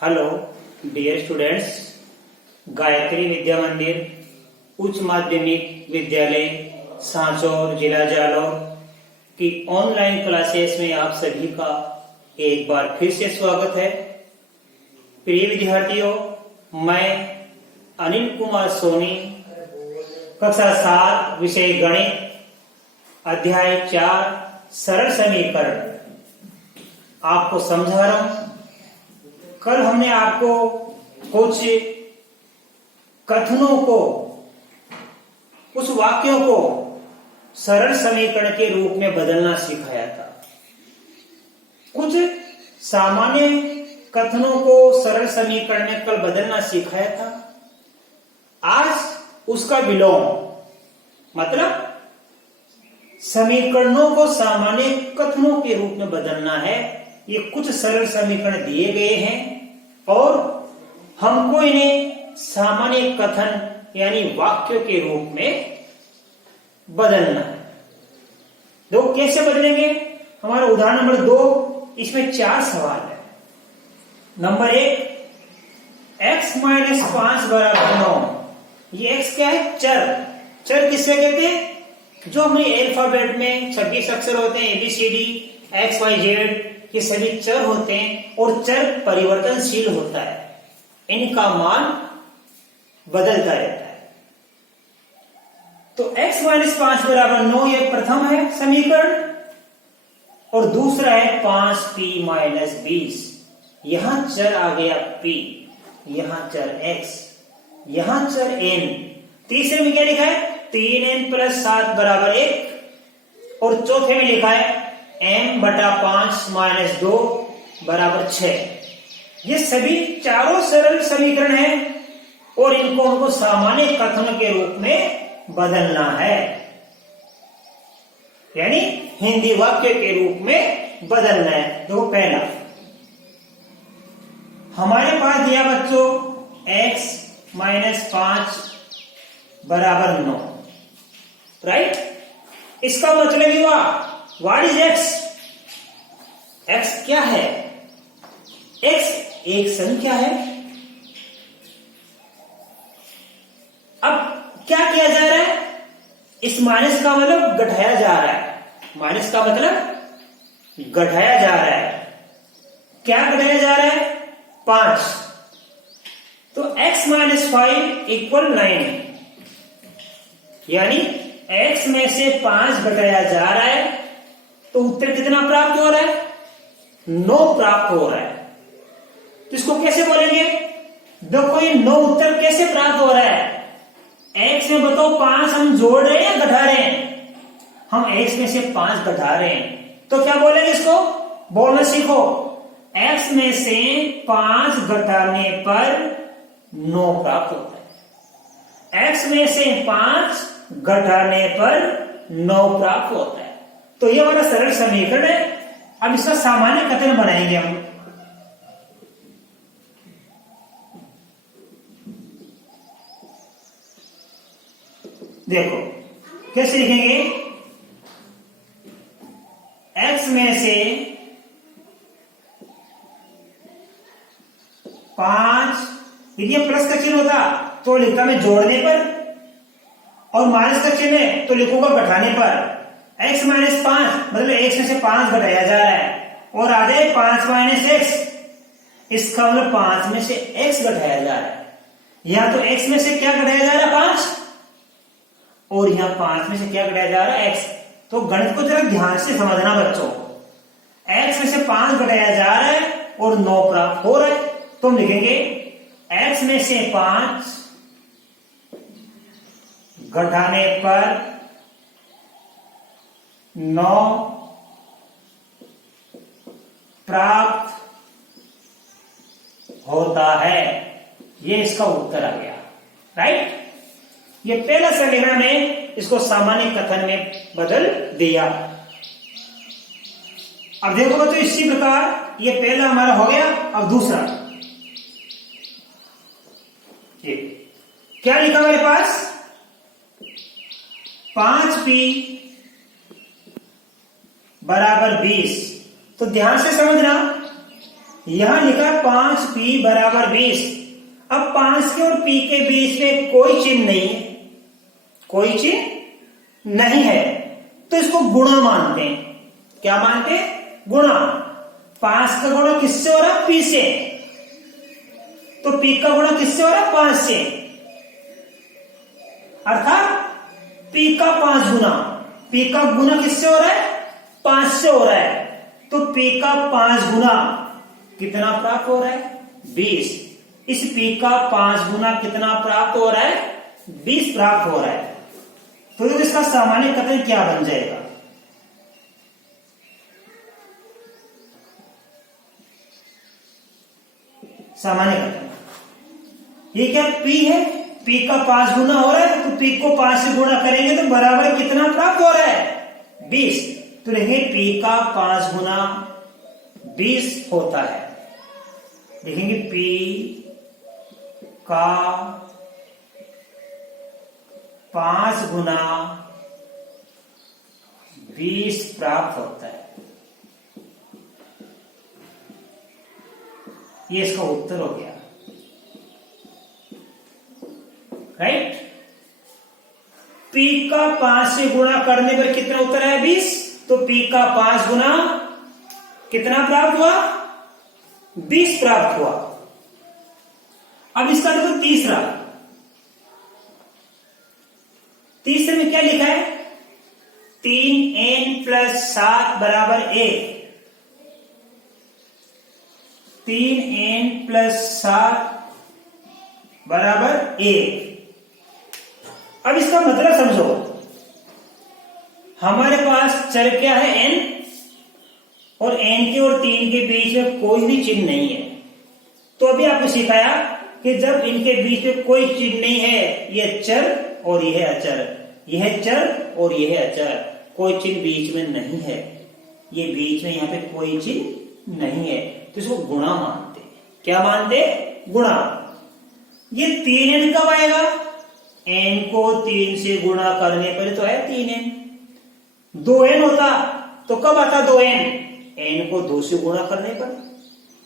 Hello dear students, Gayatri विद्या मंदिर उच्च माध्यमिक विद्यालय सांचौर जिला जालौर की ऑनलाइन क्लासेस में आप सभी का एक बार फिर से स्वागत है। प्रिय विद्यार्थियों, मैं अनिल कुमार सोनी कक्षा 7 विषय गणित अध्याय 4 सरल समीकरण आपको समझा रहा हूं। कल हमने आपको कुछ कथनों को, उस वाक्यों को सरल समीकरण के रूप में बदलना सिखाया था। कुछ सामान्य कथनों को सरल समीकरण में कल बदलना सिखाया था। आज उसका विलोम, मतलब समीकरणों को सामान्य कथनों के रूप में बदलना है। ये कुछ सरल समीकरण दिए गए हैं और हमको इन्हें सामान्य कथन यानी वाक्यों के रूप में बदलना है। देखो कैसे बदलेंगे। हमारा उदाहरण नंबर 2, इसमें 4 सवाल है। नंबर 1, x - 5 बराबर 9। ये x क्या है? चर। चर किससे कहते हैं? जो हमारे अल्फाबेट में 26 अक्षर होते हैं, ABCD, X, Y, Z, ये सभी चर होते हैं और चर परिवर्तनशील होता है। इनका मान बदलता रहता है। तो x - 5 बराबर 9 ये प्रथम है समीकरण, और दूसरा है 5p - 20। यहां चर आ गया p, यहां चर x, यहां चर n। तीसरे में क्या लिखा है? 3n + 7 बराबर 1, और चौथे में लिखा है m/5 - 2 बराबर 6। ये सभी चारों सरल समीकरण हैं और इनको हमको सामान्य कथन के रूप में बदलना है, यानी हिंदी वाक्य के रूप में बदलना है। देखो पहला हमारे पास दिया बच्चों x - 5 बराबर 9, राइट। इसका मतलब हुआ व्हाट इज x? x क्या है? x एक संख्या है। अब क्या किया जा रहा है? इस माइनस का मतलब घटाया जा रहा है। माइनस का मतलब घटाया जा रहा है। क्या घटाया जा रहा है? 5। तो x - 5 = 9, यानी x में से 5 घटाया जा रहा है, तो उत्तर कितना प्राप्त हो रहा है? 9 प्राप्त हो रहा है। तो इसको कैसे बोलेंगे? देखो ये 9 उत्तर कैसे प्राप्त हो रहा है? x में बताओ 5 हम जोड़ रहे हैं या घटा रहे हैं? हम x में से 5 घटा रहे हैं, तो क्या बोलेंगे? इसको बोलना सीखो। x में से 5 घटाने पर 9 प्राप्त होता है। x में से 5 घटाने पर 9 प्राप्त होता है। तो ये हमारा सरल समीकरण है। अब इसका सामान्य कथन बनाएंगे हम। देखो कैसे लिखेंगे? x में से 5, यदि प्लस का चिन्ह होता तो लिखता मैं जोड़ने पर, और माइनस का चिन्ह है तो लिखूंगा घटाने पर। x - 5 मतलब x में से 5 घटाया जा रहा है, और आ जाए 5 - x। इसका मतलब 5 में से x घटाया जा रहा है। यहां तो x में से क्या घटाया जा रहा है? 5, और यहां 5 में से क्या घटाया जा रहा है? x। तो गणित को जरा ध्यान से समझना बच्चों। x में से 5 घटाया जा रहा है और 9 प्राप्त हो रहा है, तो हम लिखेंगे x में से 5 घटाने पर 9 प्राप्त होता है। ये इसका उत्तर आ गया, राइट। ये पहला समीकरण में इसको सामान्य कथन में बदल दिया। अब देखो तो इसी प्रकार ये पहला हमारा हो गया। अब दूसरा, ये क्या लिखा हमारे पास? 5p बराबर 20। तो ध्यान से समझना, यहां लिखा 5p बराबर 20। अब 5 के और p के बीच में कोई चिन्ह नहीं है, कोई चिन्ह नहीं है, तो इसको गुणा मानते हैं। क्या मानते हैं? गुणा। 5 का गुणा किससे हो रहा है? p से। तो p का गुणा किससे हो रहा है? 5 से। अर्थात p का 5 गुना। p का गुना किससे हो रहा है? 5 से हो रहा है। तो p का 5 गुना कितना प्राप्त हो रहा है? 20। इस p का 5 गुना कितना प्राप्त हो रहा है? 20 प्राप्त हो रहा है। तो इसका सामान्य कथन क्या बन जाएगा? सामान्य कथन ये क्या? p है, p का 5 गुना हो रहा है, तो p को 5 से गुणा करेंगे तो बराबर कितना प्राप्त हो रहा है? 20। तो लिखेंगे p का 5 गुना 20 होता है। लिखेंगे p का 5 गुना 20 प्राप्त होता है। ये इसका उत्तर हो गया। राइट? p का 5 से गुणा करने पर कितना उत्तर है? 20। तो p का 5 गुना कितना प्राप्त हुआ? 20 प्राप्त हुआ। अब इसका देखो तीसरा। तीसरे में क्या लिखा है? 3n + 7 बराबर 1। 3n + 7 बराबर 1। अब इसका मतलब समझो। हमारे पास चर क्या है? n, और n के और 3 के बीच में कोई भी चिन्ह नहीं है। तो अभी आपने सिखाया कि जब इनके बीच में कोई चिन्ह नहीं है, यह चर और यह अचर, यह चर और यह अचर, कोई चिन्ह बीच में नहीं है, ये बीच में यहां पे कोई चिन्ह नहीं है, तो इसको गुणा मानते। क्या मानते? गुणा। ये 3n कब आएगा? n को 3 से गुणा करने पर तो है 3n। 2n होता तो कब आता 2n? n को 2 से गुणा करने पर।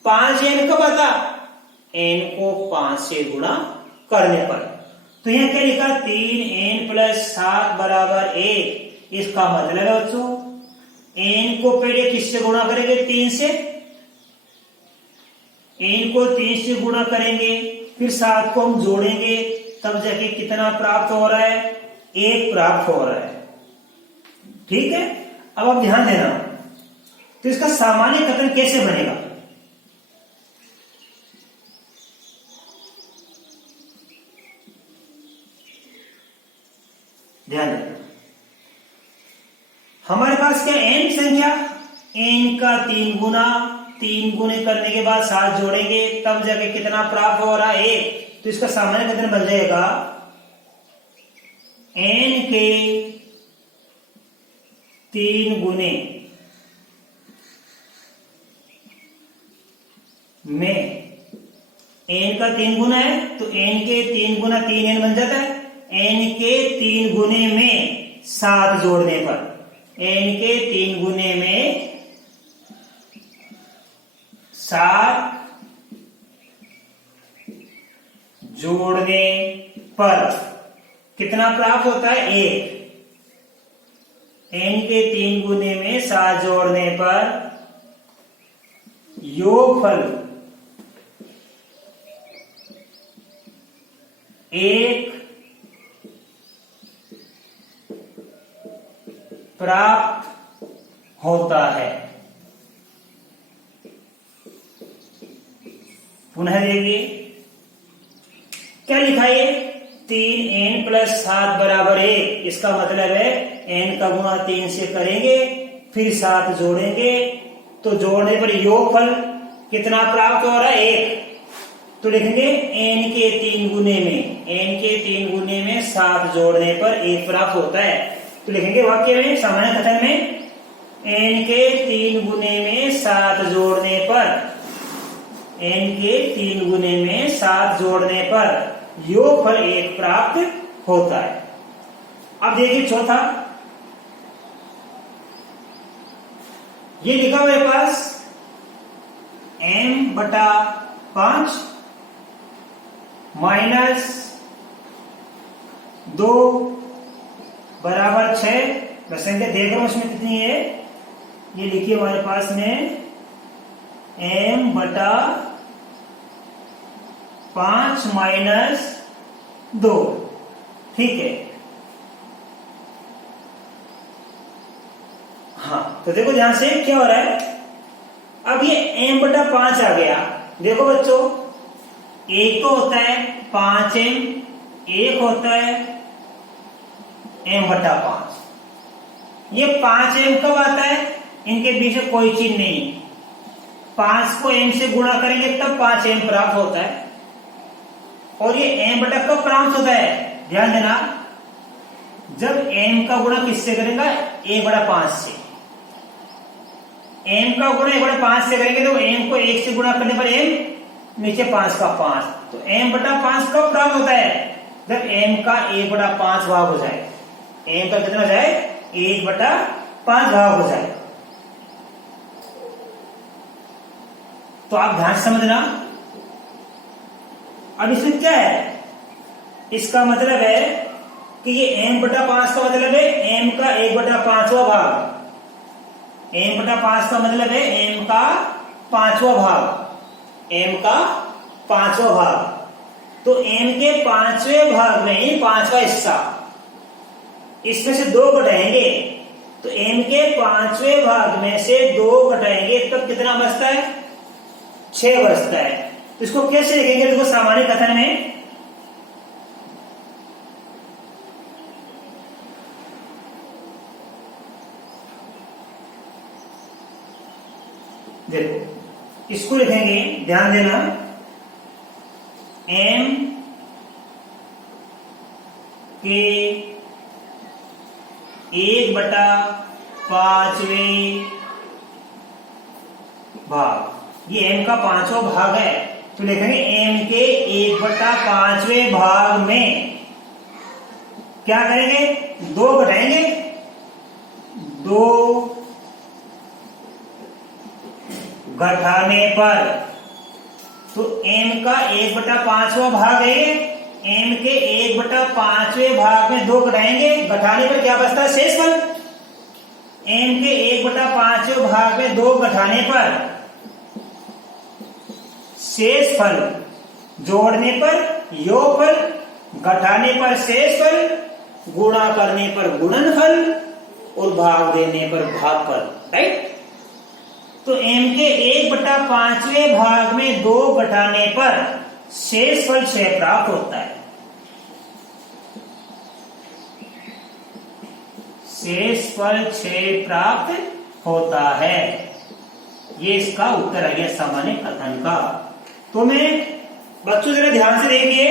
5n कब आता? n को 5 से गुणा करने पर। तो यहां क्या लिखा? 3n + 7 बराबर 1। इसका मतलब है बच्चों, n को पहले किससे गुणा करेंगे? 3 से। n को 3 से गुणा करेंगे, फिर 7 को हम जोड़ेंगे, तब जाके कितना प्राप्त हो रहा है? 1 प्राप्त हो रहा है। ठीक है? अब आप ध्यान देना, तो इसका सामान्य कथन कैसे बनेगा? ध्यान देना। हमारे पास क्या n संख्या? n का 3 गुना, 3 गुने करने के बाद 7 जोड़ेंगे, तब जाके कितना प्राप्त हो रहा है? 1। तो इसका सामान्य कथन बन जाएगा n के 3 गुने में, n का 3 गुना है तो n के 3 गुना 3n बन जाता है। n के 3 गुने में 7 जोड़ने पर, n के 3 गुने में 7 जोड़ने पर कितना प्राप्त होता है? 1। n के 3 गुने में 7 जोड़ने पर योगफल 1 प्राप्त होता है। पुनः देखिए क्या लिखा है? 3n + 7 बराबर 1। इसका मतलब है n का गुणा 3 से करेंगे, फिर 7 जोड़ेंगे, तो जोड़ने पर योगफल कितना प्राप्त हो रहा है? 1। तो लिखेंगे n के 3 गुने में, n के 3 गुने में 7 जोड़ने पर 1 प्राप्त होता है। तो लिखेंगे वाक्य में, सामान्य कथन में, n के 3 गुने में 7 जोड़ने पर, n के 3 गुने में 7 जोड़ने पर योगफल 1 प्राप्त होता है। अब देखिए चौथा, ये लिखा हुआ है पास m/5 माइनस 2 बराबर 6। मैं संख्या देख रहा हूं उसमें कितनी है, ये लिखिए हमारे पास में m/5 माइनस 2। ठीक है, हाँ तो देखो ध्यान से क्या हो रहा है, अब ये m/5 आ गया। देखो बच्चों, एक तो होता है 5m, एक होता है m/5। ये 5m कब आता है, इनके बीच में कोई चीज नहीं, 5 को m से गुणा करेंगे तब 5m प्राप्त होता है। और ये m बटा कब प्राप्त होता है, ध्यान देना, जब m का गुणा किससे करेंगे, 1/5 से। m का गुणा 1/5 से करेंगे तो m को 1 से गुणा करने पर m नीचे 5 का 5, तो m/5 कब प्राप्त होता है, जब m का 1/5 भाग हो जाए। m का कितना हो जाए, 1/5 भाग हो जाए। तो आप ध्यान से समझना। अब इसमें क्या है, इसका मतलब है कि ये m/5 का मतलब है m का 1/5वां भाग। m/5 का मतलब है m का 5वां भाग, m का 5वां भाग। तो m के 5वें भाग में ही 5वां हिस्सा, इसमें से 2 घटाएंगे, तो m के 5वें भाग में से 2 घटाएंगे तब कितना बचता है, 6 बचता है। तो इसको कैसे लिखेंगे, देखो सामान्य कथन में देखो, इसको लिखेंगे, ध्यान देना, m के 1/5वें भाग, ये m का 5वां भाग है, तो लिखेंगे m के 1/5वें भाग में क्या करेंगे, 2 घटाएंगे, 2 घटाने पर, तो m का 1/5वां भाग है, m के 1/5वें भाग में 2 घटाएंगे, घटाने पर क्या बचता है, शेषफल। m के 1/5वें भाग में 2 घटाने पर शेषफल, जोड़ने पर योगफल, घटाने पर शेषफल, गुणा करने पर गुणनफल और भाग देने पर भागफल। राइट, तो m के 1/5वें भाग में 2 घटाने पर शेषफल 6 प्राप्त होता है। शेषफल 6 प्राप्त होता है, ये इसका उत्तर आ गया सामान्य कथन का। तो मैं बच्चों जरा ध्यान से देखिए,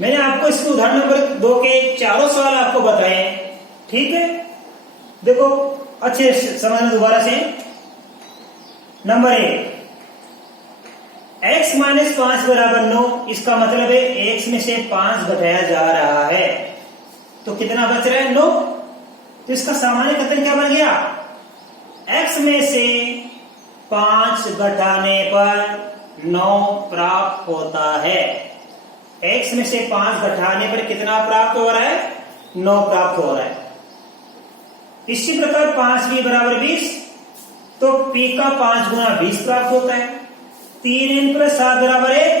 मैंने आपको इसके उदाहरण नंबर 2 के चारों सवाल आपको बताए, ठीक है। देखो अच्छे समझना दोबारा से। नंबर 1, x - 5 बराबर 9, इसका मतलब है x में से 5 घटाया जा रहा है, तो कितना बच रहा है, 9। तो इसका सामान्य कथन क्या बन गया, x में से 5 घटाने पर 9 प्राप्त होता है। x में से 5 घटाने पर कितना प्राप्त हो रहा है, 9 प्राप्त हो रहा है। इसी प्रकार 5v बराबर 20, तो p का 5 गुना 20 प्राप्त होता है। 3n + 7 बराबर 1,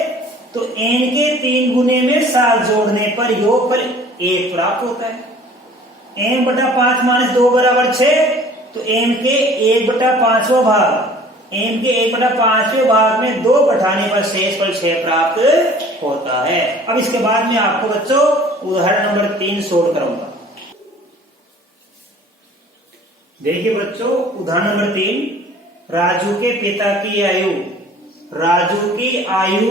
तो n के 3 गुने में 7 जोड़ने पर योगफल 1 प्राप्त होता है। m/5 - 2 बराबर 6, तो m के 1/5वां भाग, m के 1/5वें भाग में 2 घटाने पर शेषफल 6 प्राप्त होता है। अब इसके बाद में आपको बच्चों उदाहरण नंबर 3 सोल्व करूंगा। देखिए बच्चों, उदाहरण नंबर 3, राजू के पिता की आयु, राजू की आयु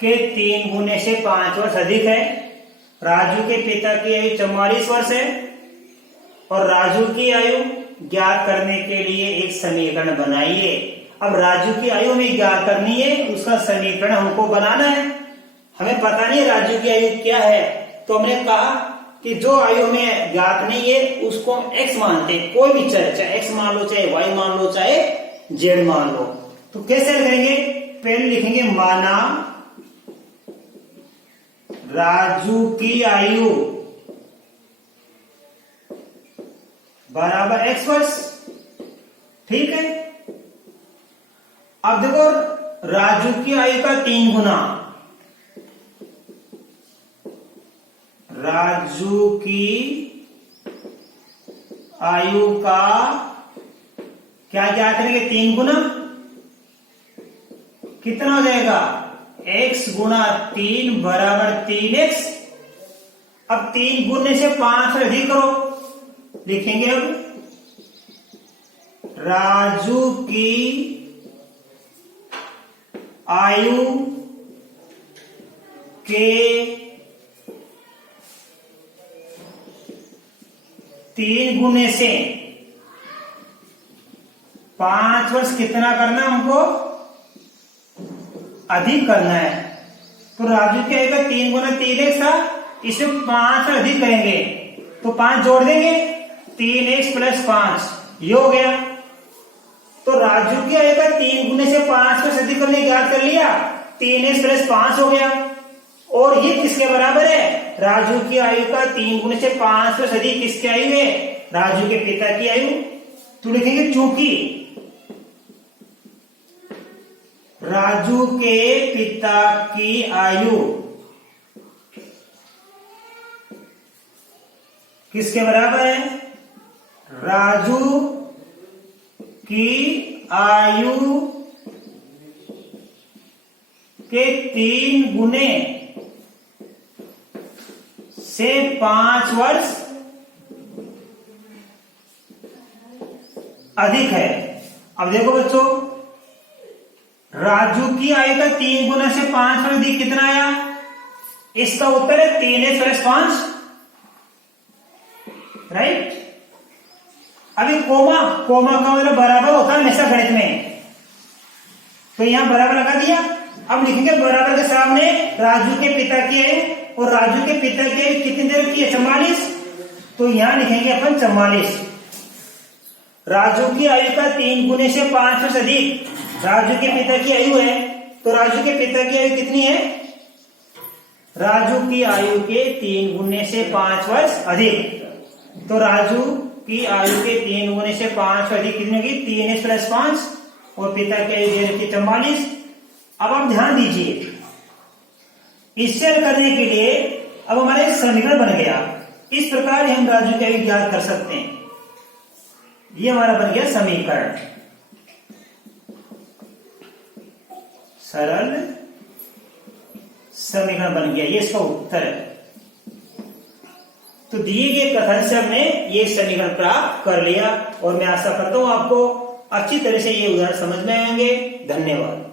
के 3 गुने से 5 वर्ष अधिक है। राजू के पिता की आयु 44 वर्ष है और राजू की आयु ज्ञात करने के लिए एक समीकरण बनाइए। अब राजू की आयु हमें ज्ञात करनी है, उसका समीकरण हमको बनाना है। हमें पता नहीं राजू की आयु क्या है, तो हमने कहा कि जो आयु हमें ज्ञात नहीं है उसको हम x मानते हैं। कोई भी चर, चाहे x मान लो, चाहे y मान लो, चाहे जेड मान लो। तो कैसे करेंगे, पहले लिखेंगे माना राजू की आयु बराबर x वर्ष। ठीक है, अब देखो राजू की आयु का 3 गुना, राजू की आयु का क्या ज्ञात करेंगे, 3 गुना, कितना हो जाएगा, x गुना 3 बराबर 3x। अब 3 गुने से 5 अधिक करो, लिखेंगे अब राजू की आयु के 3 गुने से 5 वर्ष कितना करना हमको, अधिक करना है। तो राजू की आयु का 3 गुना 3x था, इसे 5 अधिक करेंगे तो 5 जोड़ देंगे, 3x प्लस 5 ये हो गया। तो राजू की आयु का 3 गुने से 5 वर्ष अधिक करने ज्ञात कर लिया, 3x प्लस 5 हो गया। और ये किसके बराबर है, राजू की आयु का 3 गुने से 5 वर्ष अधिक किसकी आयु है, राजू के पिता की आयु। तो लिखेंगे चूंकि राजू के पिता की आयु किसके बराबर है, राजू की आयु के 3 गुने से 5 वर्ष अधिक है। अब देखो बच्चों, राजू की आयु का 3 गुना से 5 वर्ष अधिक कितना आया, इसका उत्तर है 3x प्लस 5, राइट। अभी कोमा का मतलब बराबर होता है हमेशा गणित में, तो यहां बराबर लगा दिया। अब लिखेंगे बराबर के सामने राजू के पिता की आयु, और राजू के पिता की आयु कितनी देर की है, 44। तो यहां लिखेंगे अपन 44। राजू की आयु का 3 गुने से 5 वर्ष अधिक राजू के पिता की आयु है, तो राजू के पिता की आयु कितनी है, राजू की आयु के 3 गुने से 5 वर्ष अधिक। तो राजू की आयु के 3 गुने से 5 अधिक कितनी होगी, 3x प्लस 5, और पिता की आयु दे रखी 44। अब आप ध्यान दीजिए, इससे हल करने के लिए अब हमारा एक समीकरण बन गया। इस प्रकार हम राजू की आयु ज्ञात कर सकते हैं। ये हमारा बन गया समीकरण, सरल समीकरण बन गया, ये इसका उत्तर है। तो दिए गए कथन से हमने ये समीकरण प्राप्त कर लिया, और मैं आशा करता हूं आपको अच्छी तरह से ये उदाहरण समझ में आएंगे। धन्यवाद।